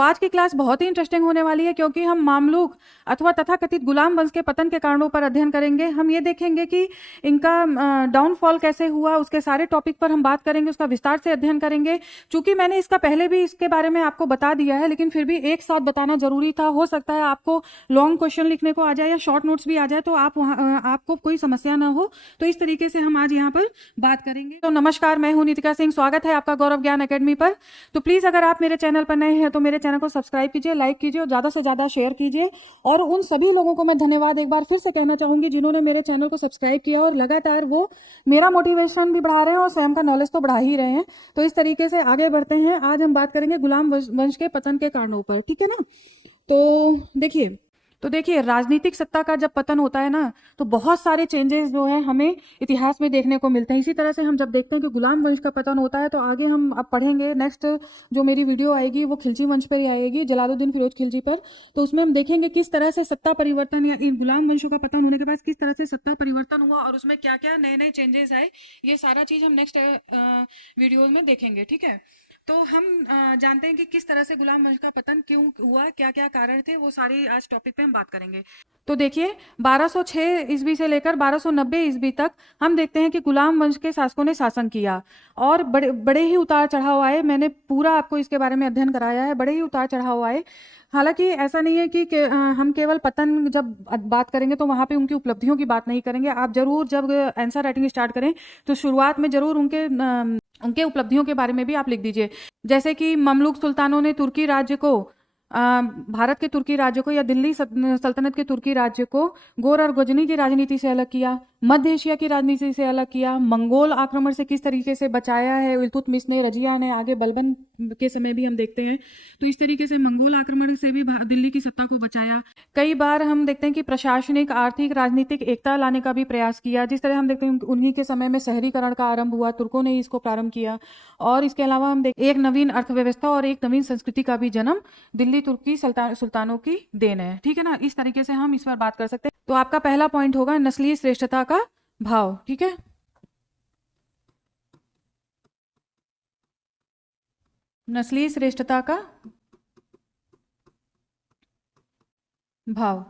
आज की क्लास बहुत ही इंटरेस्टिंग होने वाली है, क्योंकि हम मामलूक अथवा तथाकथित गुलाम वंश के पतन के कारणों पर अध्ययन करेंगे। हम ये देखेंगे कि इनका डाउनफॉल कैसे हुआ, उसके सारे टॉपिक पर हम बात करेंगे, उसका विस्तार से अध्ययन करेंगे। चूंकि मैंने इसका पहले भी इसके बारे में आपको बता दिया है, लेकिन फिर भी एक साथ बताना जरूरी था। हो सकता है आपको लॉन्ग क्वेश्चन लिखने को आ जाए या शॉर्ट नोट्स भी आ जाए, तो आपको कोई समस्या ना हो। तो इस तरीके से हम आज यहाँ पर बात करेंगे। तो नमस्कार, मैं हूँ नितिका सिंह। स्वागत है आपका गौरव ज्ञान एकेडमी पर। तो प्लीज़ अगर आप मेरे चैनल पर नए हैं तो मेरे चैनल को सब्सक्राइब कीजिए, लाइक कीजिए और ज़्यादा से ज़्यादा शेयर कीजिए। और उन सभी लोगों को मैं धन्यवाद एक बार फिर से कहना चाहूँगी जिन्होंने मेरे चैनल को सब्सक्राइब किया और लगातार वो मेरा मोटिवेशन भी बढ़ा रहे हैं और स्वयं का नॉलेज तो बढ़ा ही रहे हैं। तो इस तरीके से आगे बढ़ते हैं। आज हम बात करेंगे गुलाम वंश के पतन के कारणों पर, ठीक है ना। तो देखिए राजनीतिक सत्ता का जब पतन होता है ना, तो बहुत सारे चेंजेस जो है हमें इतिहास में देखने को मिलते हैं। इसी तरह से हम जब देखते हैं कि गुलाम वंश का पतन होता है, तो आगे हम अब पढ़ेंगे। नेक्स्ट जो मेरी वीडियो आएगी वो खिलजी वंश पर ही आएगी, जलालुद्दीन फिरोज खिलजी पर। तो उसमें हम देखेंगे किस तरह से सत्ता परिवर्तन या इन गुलाम वंशों का पतन होने के बाद किस तरह से सत्ता परिवर्तन हुआ और उसमें क्या क्या नए नए चेंजेस आए। ये सारा चीज हम नेक्स्ट वीडियो में देखेंगे, ठीक है। तो हम जानते हैं कि किस तरह से गुलाम वंश का पतन क्यों हुआ, क्या क्या कारण थे, वो सारी आज टॉपिक पे हम बात करेंगे। तो देखिए 1206 ईस्वी से लेकर 1290 ईस्वी तक हम देखते हैं कि गुलाम वंश के शासकों ने शासन किया और बड़े बड़े ही उतार चढ़ाव आए। मैंने पूरा आपको इसके बारे में अध्ययन कराया है। बड़े ही उतार चढ़ाव आए। हालांकि ऐसा नहीं है कि हम केवल पतन जब बात करेंगे तो वहां पे उनकी उपलब्धियों की बात नहीं करेंगे। आप जरूर जब आंसर राइटिंग स्टार्ट करें तो शुरुआत में जरूर उनके उपलब्धियों के बारे में भी आप लिख दीजिए। जैसे कि ममलूक सुल्तानों ने तुर्की राज्य को भारत के तुर्की राज्य को या दिल्ली सल्तनत के तुर्की राज्य को गोर और गजनी की राजनीति से अलग किया, मध्य एशिया की राजनीति से अलग किया, मंगोल आक्रमण से किस तरीके से बचाया है इल्तुतमिश ने, रजिया ने, आगे बलबन के समय भी हम देखते हैं। तो इस तरीके से मंगोल आक्रमण से भी दिल्ली की सत्ता को बचाया। कई बार हम देखते हैं कि प्रशासनिक, आर्थिक, राजनीतिक एकता लाने का भी प्रयास किया। जिस तरह हम देखते हैं उन्हीं के समय में शहरीकरण का आरंभ हुआ, तुर्कों ने इसको प्रारंभ किया। और इसके अलावा हम देखते एक नवीन अर्थव्यवस्था और एक नवीन संस्कृति का भी जन्म दिल्ली तुर्की सुल्तानों की देन है, ठीक है ना। इस तरीके से हम इस पर बात कर सकते हैं। तो आपका पहला पॉइंट होगा नस्लीय श्रेष्ठता का भाव, ठीक है। नस्लीय श्रेष्ठता का भाव।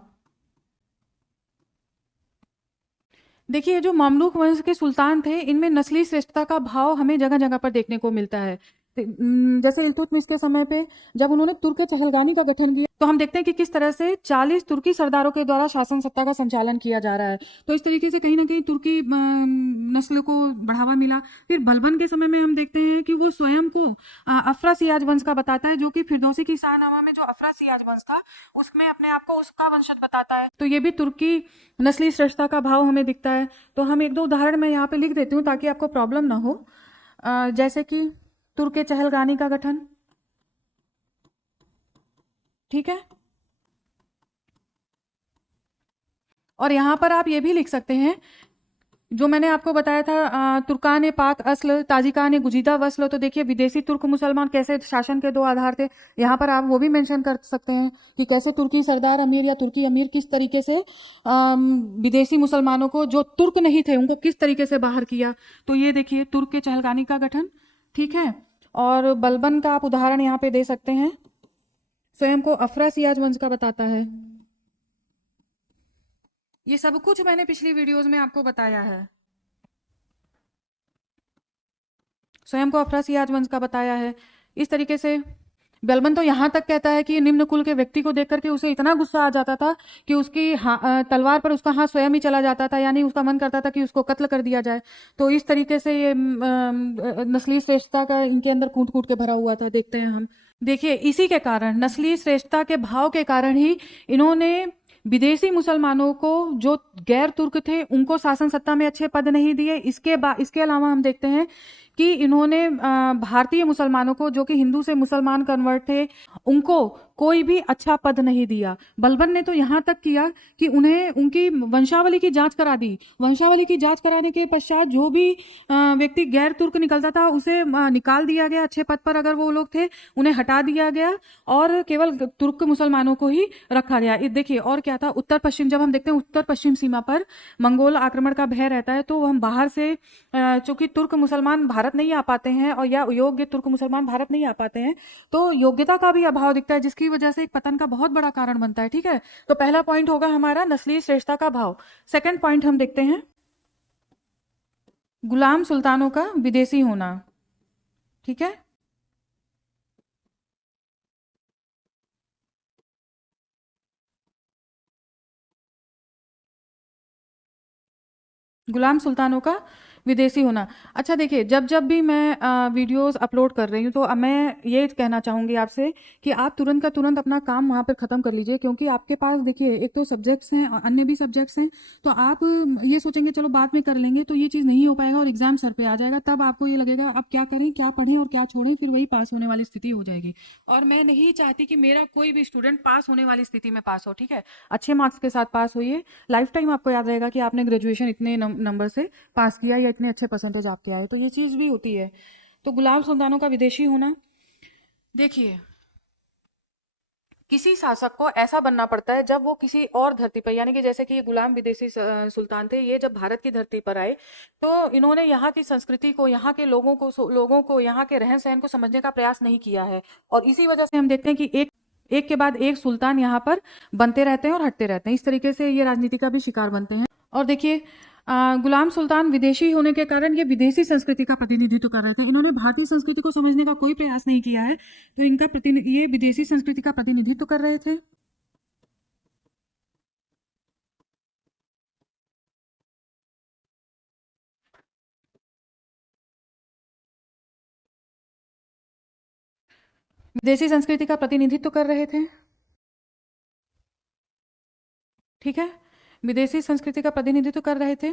देखिए जो मामलूक वंश के सुल्तान थे, इनमें नस्ली श्रेष्ठता का भाव हमें जगह जगह पर देखने को मिलता है। जैसे इल्तुतमिश के समय पे जब उन्होंने तुर्क चहलगानी का गठन किया, तो हम देखते हैं कि किस तरह से 40 तुर्की सरदारों के द्वारा शासन सत्ता का संचालन किया जा रहा है। तो इस तरीके से कहीं ना कहीं तुर्की नस्ल को बढ़ावा मिला। फिर बलबन के समय में हम देखते हैं कि वो स्वयं को अफरासियाज वंश का बताता है, जो कि फिरदौसी की शाहनामा में जो अफरासियाज वंश था उसमें अपने आप को उसका वंशज बताता है। तो ये भी तुर्की नस्ली श्रेष्ठता का भाव हमें दिखता है। तो हम एक दो उदाहरण मैं यहाँ पे लिख देती हूँ ताकि आपको प्रॉब्लम ना हो। जैसे कि तुर्क चहलगानी का गठन, ठीक है। और यहां पर आप ये भी लिख सकते हैं जो मैंने आपको बताया था, तुर्कान पाक अस्ल, ताजिकान गुजीदा वस्ल। तो देखिए विदेशी तुर्क मुसलमान कैसे शासन के दो आधार थे। यहाँ पर आप वो भी मेंशन कर सकते हैं कि कैसे तुर्की सरदार अमीर या तुर्की अमीर किस तरीके से विदेशी मुसलमानों को जो तुर्क नहीं थे उनको किस तरीके से बाहर किया। तो ये देखिए तुर्क के चहलगानी का गठन, ठीक है। और बलबन का आप उदाहरण यहाँ पे दे सकते हैं, स्वयं को अफरासियाज वंश का बताता है। ये सब कुछ मैंने पिछली वीडियोस में आपको बताया है। स्वयं को अफरासियाज वंश का बताया है। इस तरीके से बलबन तो यहाँ तक कहता है कि निम्न कुल के व्यक्ति को देख करके उसे इतना गुस्सा आ जाता था कि उसकी तलवार पर उसका हाथ स्वयं ही चला जाता था, यानी उसका मन करता था कि उसको कत्ल कर दिया जाए। तो इस तरीके से ये नस्लीय श्रेष्ठता का इनके अंदर कूट कूट के भरा हुआ था, देखते हैं हम। देखिए इसी के कारण, नस्लीय श्रेष्ठता के भाव के कारण ही इन्होंने विदेशी मुसलमानों को जो गैर तुर्क थे उनको शासन सत्ता में अच्छे पद नहीं दिए। इसके अलावा हम देखते हैं कि इन्होंने भारतीय मुसलमानों को जो कि हिंदू से मुसलमान कन्वर्ट थे उनको कोई भी अच्छा पद नहीं दिया। बलबन ने तो यहाँ तक किया कि उन्हें उनकी वंशावली की जांच करा दी। वंशावली की जांच कराने के पश्चात जो भी व्यक्ति गैर तुर्क निकलता था उसे निकाल दिया गया। अच्छे पद पर अगर वो लोग थे उन्हें हटा दिया गया और केवल तुर्क मुसलमानों को ही रखा गया। देखिए और क्या था, उत्तर पश्चिम जब हम देखते हैं उत्तर पश्चिम सीमा पर मंगोल आक्रमण का भय रहता है, तो हम बाहर से चूंकि तुर्क मुसलमान भारत भारत नहीं आ पाते हैं, और या योग्य तुर्क मुसलमान भारत नहीं आ पाते हैं, तो योग्यता का भी अभाव दिखता है, जिसकी वजह से एक पतन का बहुत बड़ा कारण बनता है। ठीक है, तो पहला पॉइंट होगा हमारा नस्लीय श्रेष्ठता का भाव। सेकंड पॉइंट हम देखते हैं गुलाम सुल्तानों का विदेशी होना। ठीक है, गुलाम सुल्तानों का विदेशी होना। अच्छा देखिए, जब जब भी मैं वीडियोस अपलोड कर रही हूँ, तो मैं ये कहना चाहूँगी आपसे कि आप तुरंत का तुरंत अपना काम वहाँ पर ख़त्म कर लीजिए, क्योंकि आपके पास देखिए एक तो सब्जेक्ट्स हैं और अन्य भी सब्जेक्ट्स हैं, तो आप ये सोचेंगे चलो बाद में कर लेंगे, तो ये चीज़ नहीं हो पाएगा और एग्ज़ाम सर पे आ जाएगा। तब आपको ये लगेगा अब क्या करें, क्या पढ़ें और क्या छोड़ें, फिर वही पास होने वाली स्थिति हो जाएगी। और मैं नहीं चाहती कि मेरा कोई भी स्टूडेंट पास होने वाली स्थिति में पास हो। ठीक है, अच्छे मार्क्स के साथ पास होइए, लाइफ टाइम आपको याद रहेगा कि आपने ग्रेजुएशन इतने नंबर से पास किया या इतने अच्छे परसेंटेज आपके आए, तो ये चीज़ भी होती है। तो गुलाम सुल्तानों का विदेशी होना, देखिए किसी शासक को ऐसा बनना पड़ता है जब वो किसी और धरती पर, यानी कि जैसे कि ये गुलाम विदेशी सुल्तान थे, ये जब भारत की धरती पर आए तो इन्होंने यहाँ की संस्कृति को, यहाँ के लोगों को यहाँ के रहन सहन को समझने का प्रयास नहीं किया है, और इसी वजह से हम देखते हैं कि एक एक के बाद एक सुल्तान यहाँ पर बनते रहते हैं और हटते रहते हैं। इस तरीके से ये राजनीति का भी शिकार बनते हैं। और देखिए गुलाम सुल्तान विदेशी होने के कारण ये विदेशी संस्कृति का प्रतिनिधित्व कर रहे थे, इन्होंने भारतीय संस्कृति को समझने का कोई प्रयास नहीं किया है, तो ये विदेशी संस्कृति का प्रतिनिधित्व कर रहे थे। विदेशी संस्कृति का प्रतिनिधित्व कर रहे थे। ठीक है, विदेशी संस्कृति का प्रतिनिधित्व कर रहे थे,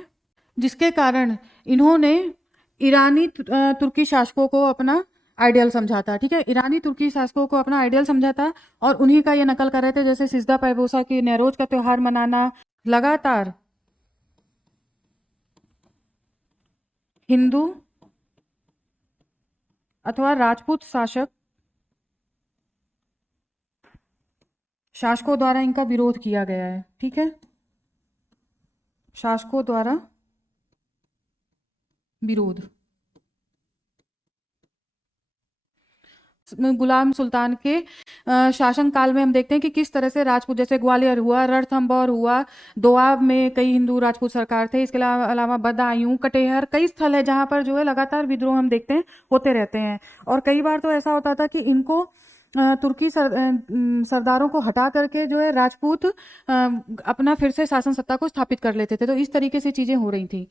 जिसके कारण इन्होंने ईरानी तुर्की शासकों को अपना आइडियल समझा था। ठीक है, ईरानी तुर्की शासकों को अपना आइडियल समझा था और उन्हीं का ये नकल कर रहे थे, जैसे सिजदा पैबोसा की नैरोज का त्यौहार मनाना। लगातार हिंदू अथवा राजपूत शासकों द्वारा इनका विरोध किया गया है। ठीक है, शासकों द्वारा विरोध। गुलाम सुल्तान के शासन काल में हम देखते हैं कि किस तरह से राजपूत, जैसे ग्वालियर हुआ, रणथंभौर हुआ, दोआब में कई हिंदू राजपूत सरकार थे, इसके अलावा बदायूं, कटेहर, कई स्थल है जहां पर जो है लगातार विद्रोह हम देखते हैं होते रहते हैं। और कई बार तो ऐसा होता था कि इनको तुर्की सरदारों को हटा करके जो है राजपूत अपना फिर से शासन सत्ता को स्थापित कर लेते थे, तो इस तरीके से चीजें हो रही थी।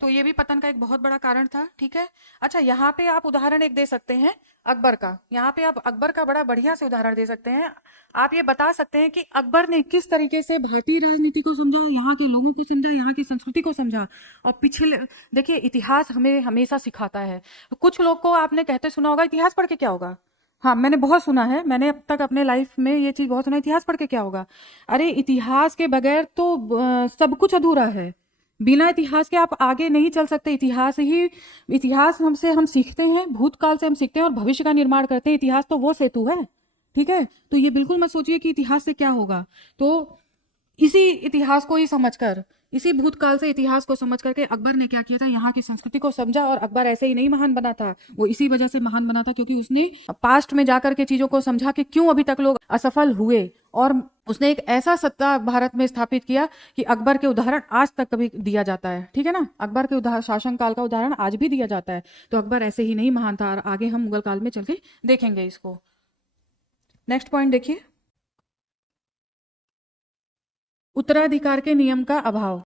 तो ये भी पतन का एक बहुत बड़ा कारण था। ठीक है, अच्छा यहाँ पे आप उदाहरण एक दे सकते हैं अकबर का, यहाँ पे आप अकबर का बड़ा बढ़िया से उदाहरण दे सकते हैं। आप ये बता सकते हैं कि अकबर ने किस तरीके से भारतीय राजनीति को समझा, यहाँ के लोगों को समझा, यहाँ की संस्कृति को समझा। और पिछले देखिए, इतिहास हमें हमेशा सिखाता है। कुछ लोग को आपने कहते सुना होगा इतिहास पढ़ के क्या होगा। हाँ, मैंने बहुत सुना है, मैंने अब तक अपने लाइफ में ये चीज बहुत सुना, इतिहास पढ़ के क्या होगा। अरे इतिहास के बगैर तो सब कुछ अधूरा है। बिना इतिहास के आप आगे नहीं चल सकते। इतिहास हमसे हम सीखते हैं, भूतकाल से हम सीखते हैं और भविष्य का निर्माण करते हैं। इतिहास तो वो सेतु है। ठीक है, तो ये बिल्कुल मत सोचिए कि इतिहास से क्या होगा। तो इसी इतिहास को ही समझकर, इसी भूतकाल से इतिहास को समझ करके अकबर ने क्या किया था, यहाँ की संस्कृति को समझा। और अकबर ऐसे ही नहीं महान बना था, वो इसी वजह से महान बना था क्योंकि उसने पास्ट में जाकर के चीजों को समझा कि क्यों अभी तक लोग असफल हुए, और उसने एक ऐसा सत्ता भारत में स्थापित किया कि अकबर के उदाहरण आज तक कभी दिया जाता है। ठीक है ना, अकबर के उदाहरण, शासनकाल का उदाहरण आज भी दिया जाता है। तो अकबर ऐसे ही नहीं महान था, और आगे हम मुगल काल में चल के देखेंगे इसको। नेक्स्ट पॉइंट देखिए, उत्तराधिकार के नियम का अभाव।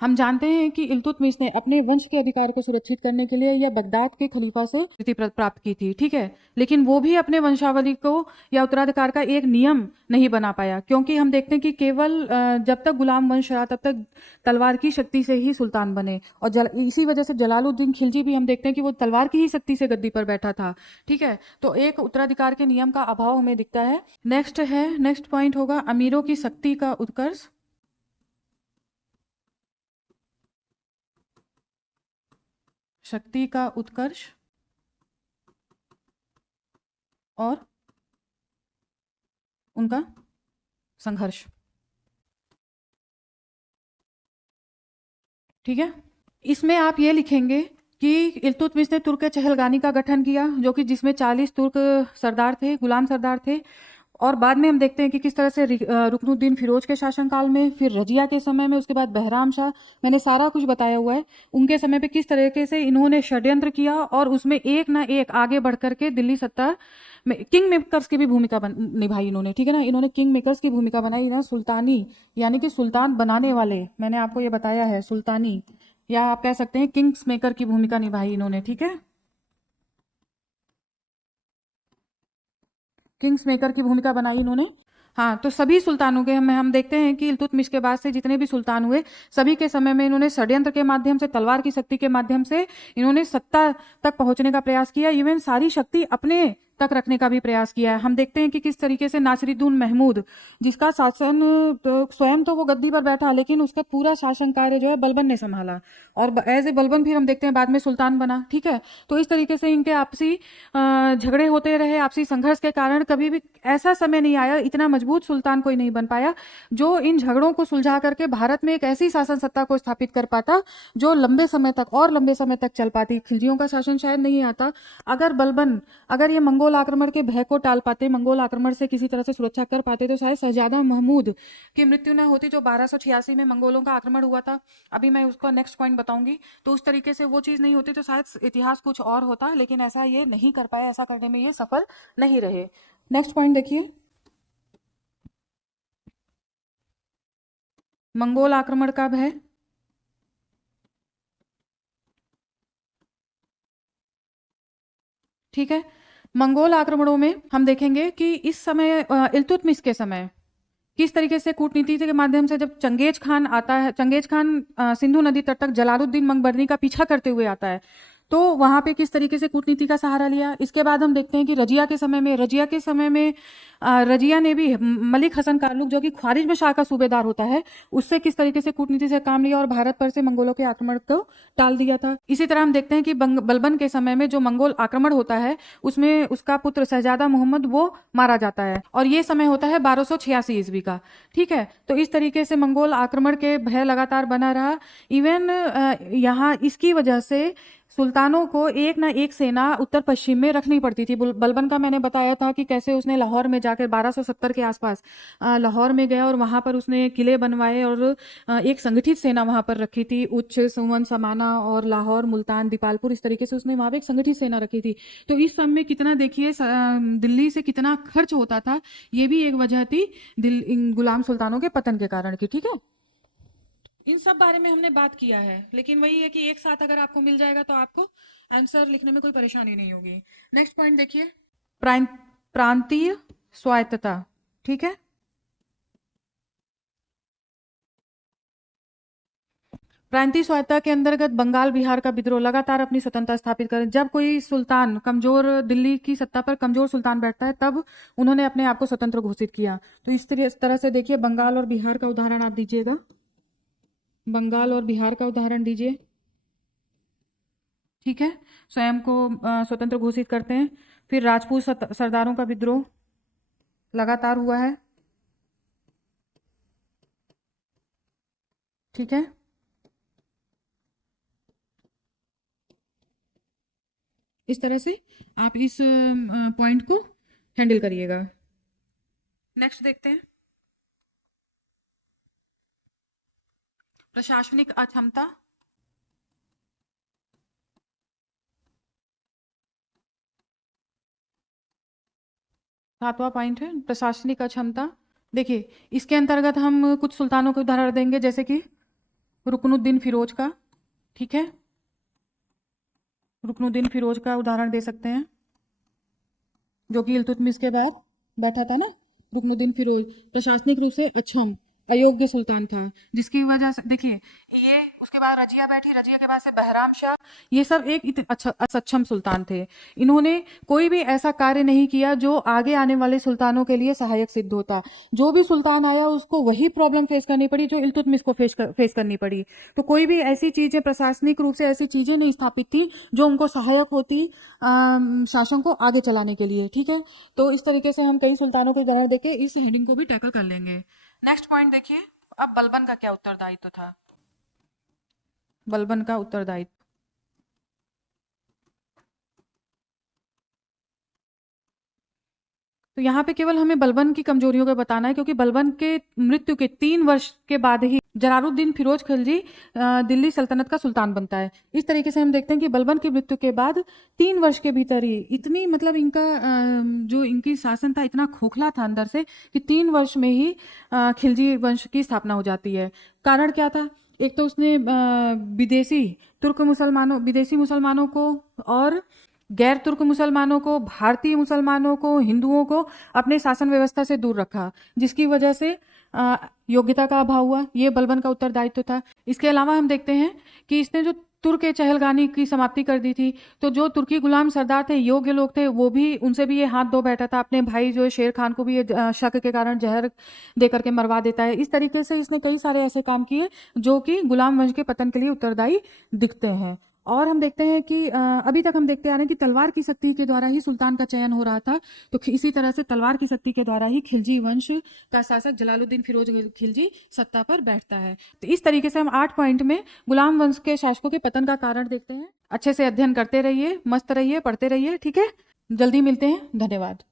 हम जानते हैं कि इल्तुतमिश ने अपने वंश के अधिकार को सुरक्षित करने के लिए यह बगदाद के खलीफा से स्वीकृति प्राप्त की थी। ठीक है, लेकिन वो भी अपने वंशावली को या उत्तराधिकार का एक नियम नहीं बना पाया, क्योंकि हम देखते हैं कि केवल जब तक गुलाम वंश रहा तब तक तलवार की शक्ति से ही सुल्तान बने। और इसी वजह से जलालुद्दीन खिलजी भी हम देखते हैं कि वो तलवार की ही शक्ति से गद्दी पर बैठा था। ठीक है, तो एक उत्तराधिकार के नियम का अभाव हमें दिखता है। नेक्स्ट पॉइंट होगा अमीरों की शक्ति का उत्कर्ष। शक्ति का उत्कर्ष और उनका संघर्ष। ठीक है, इसमें आप ये लिखेंगे कि इल्तुतमिश ने तुर्क चहलगानी का गठन किया, जो कि जिसमें 40 तुर्क सरदार थे, गुलाम सरदार थे। और बाद में हम देखते हैं कि किस तरह से रुकनुद्दीन फिरोज के शासनकाल में, फिर रजिया के समय में, उसके बाद बहराम शाह, मैंने सारा कुछ बताया हुआ है। उनके समय पे किस तरीके से इन्होंने षड्यंत्र किया और उसमें एक ना एक आगे बढ़ करके दिल्ली सत्ता में किंग मेकर्स की भी भूमिका निभाई इन्होंने। ठीक है ना, इन्होंने किंग मेकर्स की भूमिका बनाई ना, सुल्तानी यानी कि सुल्तान बनाने वाले, मैंने आपको ये बताया है, सुल्तानी या आप कह सकते हैं किंग्स मेकर की भूमिका निभाई इन्होंने। ठीक है, किंग्स मेकर की भूमिका बनाई इन्होंने। हाँ, तो सभी सुल्तानों के हम देखते हैं कि इल्तुतमिश के बाद से जितने भी सुल्तान हुए, सभी के समय में इन्होंने षड्यंत्र के माध्यम से, तलवार की शक्ति के माध्यम से इन्होंने सत्ता तक पहुंचने का प्रयास किया। इवन सारी शक्ति अपने तक रखने का भी प्रयास किया है। हम देखते हैं कि किस तरीके से नासिरुद्दीन महमूद, जिसका शासन तो स्वयं तो वो गद्दी पर बैठा, लेकिन उसका पूरा शासन कार्य जो है बलबन ने संभाला, और एज ए बलबन फिर हम देखते हैं बाद में सुल्तान बना। ठीक है, तो इस तरीके से इनके आपसी झगड़े होते रहे, आपसी संघर्ष के कारण कभी भी ऐसा समय नहीं आया, इतना मजबूत सुल्तान कोई नहीं बन पाया जो इन झगड़ों को सुलझा करके भारत में एक ऐसी शासन सत्ता को स्थापित कर पाता जो लंबे समय तक और लंबे समय तक चल पाती। खिलजियों का शासन शायद नहीं आता अगर बलबन, अगर ये मंगोल आक्रमण के भय को टाल पाते, मंगोल आक्रमण से किसी तरह से सुरक्षा कर पाते, तो शायद शहजादा महमूद की मृत्यु न होती, जो 1286 में मंगोलों का आक्रमण हुआ था। अभी मैं उसका नेक्स्ट पॉइंट बताऊंगी। तो उस तरीके से वो चीज नहीं होती तो शायद इतिहास कुछ और होता, लेकिन ऐसा ये नहीं कर पाया, ऐसा करने में ये सफल नहीं रहे। नेक्स्ट पॉइंट देखिए, मंगोल आक्रमण का भय। ठीक है, मंगोल आक्रमणों में हम देखेंगे कि इस समय इल्तुतमिश के समय किस तरीके से कूटनीति के माध्यम से, जब चंगेज खान आता है, चंगेज खान सिंधु नदी तट तक जलालुद्दीन मंगबरनी का पीछा करते हुए आता है, तो वहां पे किस तरीके से कूटनीति का सहारा लिया। इसके बाद हम देखते हैं कि रजिया के समय में, रजिया ने भी मलिक हसन कारलुक, जो कि ख्वारिज्म शाह का सूबेदार होता है, उससे किस तरीके से कूटनीति से काम लिया और भारत पर से मंगोलों के आक्रमण को टाल दिया था। इसी तरह हम देखते हैं कि बलबन के समय में जो मंगोल आक्रमण होता है, उसमें उसका पुत्र शहजादा मोहम्मद वो मारा जाता है, और ये समय होता है 1286 ईस्वी का। ठीक है, तो इस तरीके से मंगोल आक्रमण के भय लगातार बना रहा। इवन यहाँ इसकी वजह से सुल्तानों को एक ना एक सेना उत्तर पश्चिम में रखनी पड़ती थी। बलबन का मैंने बताया था कि कैसे उसने लाहौर में जाकर 1270 के आसपास लाहौर में गया और वहां पर उसने किले बनवाए और एक संगठित सेना वहां पर रखी थी। उच्च, सुमन, समाना और लाहौर, मुल्तान, दीपालपुर, इस तरीके से उसने वहां पर एक संगठित सेना रखी थी। तो इस सब में कितना देखिए दिल्ली से कितना खर्च होता था, ये भी एक वजह थी गुलाम सुल्तानों के पतन के कारण की। ठीक है, इन सब बारे में हमने बात किया है, लेकिन वही है कि एक साथ अगर आपको मिल जाएगा तो आपको आंसर लिखने में कोई परेशानी नहीं होगी। नेक्स्ट पॉइंट देखिए, प्रांतीय स्वायत्तता। ठीक है, प्रांतीय स्वायत्तता के अंतर्गत बंगाल बिहार का विद्रोह लगातार अपनी स्वतंत्रता स्थापित कर, जब कोई सुल्तान कमजोर, दिल्ली की सत्ता पर कमजोर सुल्तान बैठता है, तब उन्होंने अपने आप को स्वतंत्र घोषित किया। तो इस तरह से देखिए, बंगाल और बिहार का उदाहरण आप दीजिएगा, बंगाल और बिहार का उदाहरण दीजिए। ठीक है, स्वयं को स्वतंत्र घोषित करते हैं। फिर राजपूत सरदारों का विद्रोह लगातार हुआ है। ठीक है, इस तरह से आप इस पॉइंट को हैंडल करिएगा। नेक्स्ट देखते हैं, प्रशासनिक अक्षमता। सातवां पॉइंट है प्रशासनिक अक्षमता। देखिए, इसके अंतर्गत हम कुछ सुल्तानों के उदाहरण देंगे, जैसे कि रुकनुद्दीन फिरोज का। ठीक है, रुकनुद्दीन फिरोज का उदाहरण दे सकते हैं, जो कि इल्तुतमिश के बाद बैठा था ना। रुकनुद्दीन फिरोज प्रशासनिक रूप से अक्षम, अयोग्य सुल्तान था, जिसकी वजह से देखिए ये, उसके बाद रजिया बैठी, रजिया के बाद से बहराम शाह, ये सब एक अच्छा असक्षम सुल्तान थे। इन्होंने कोई भी ऐसा कार्य नहीं किया जो आगे आने वाले सुल्तानों के लिए सहायक सिद्ध होता। जो भी सुल्तान आया उसको वही प्रॉब्लम फेस करनी पड़ी जो इल्तुतमिश को फेस करनी पड़ी। तो कोई भी ऐसी चीजें, प्रशासनिक रूप से ऐसी चीजें नहीं स्थापित थी जो उनको सहायक होती शासन को आगे चलाने के लिए। ठीक है, तो इस तरीके से हम कई सुल्तानों के उदाहरण देके इस हेडिंग को भी टैकल कर लेंगे। नेक्स्ट पॉइंट देखिए, अब बलबन का क्या उत्तरदायित्व था। बलबन का उत्तरदायित्व, तो यहाँ पे केवल हमें बलबन की कमजोरियों को बताना है, क्योंकि बलबन के मृत्यु के 3 वर्ष के बाद ही जलालुद्दीन फिरोज खिलजी दिल्ली सल्तनत का सुल्तान बनता है। इस तरीके से हम देखते हैं कि बलबन की मृत्यु के बाद 3 वर्ष के भीतर ही इतनी, मतलब इनका जो इनकी शासन था इतना खोखला था अंदर से कि 3 वर्ष में ही खिलजी वंश की स्थापना हो जाती है। कारण क्या था? एक तो उसने विदेशी मुसलमानों को और गैर तुर्क मुसलमानों को, भारतीय मुसलमानों को, हिंदुओं को अपने शासन व्यवस्था से दूर रखा, जिसकी वजह से योग्यता का अभाव हुआ। ये बलबन का उत्तरदायित्व था। इसके अलावा हम देखते हैं कि इसने जो तुर्क चहलगानी की समाप्ति कर दी थी, तो जो तुर्की गुलाम सरदार थे, योग्य लोग थे, वो भी, उनसे भी ये हाथ धो बैठा था। अपने भाई जो है शेर खान को भी ये शक के कारण जहर दे करके मरवा देता है। इस तरीके से इसने कई सारे ऐसे काम किए जो कि गुलाम वंश के पतन के लिए उत्तरदायी दिखते हैं। और हम देखते हैं कि अभी तक हम देखते आ रहे हैं कि तलवार की शक्ति के द्वारा ही सुल्तान का चयन हो रहा था। तो इसी तरह से तलवार की शक्ति के द्वारा ही खिलजी वंश का शासक जलालुद्दीन फिरोज खिलजी सत्ता पर बैठता है। तो इस तरीके से हम 8 पॉइंट में गुलाम वंश के शासकों के पतन का कारण देखते हैं। अच्छे से अध्ययन करते रहिए, मस्त रहिए, पढ़ते रहिए। ठीक है, जल्दी मिलते हैं। धन्यवाद।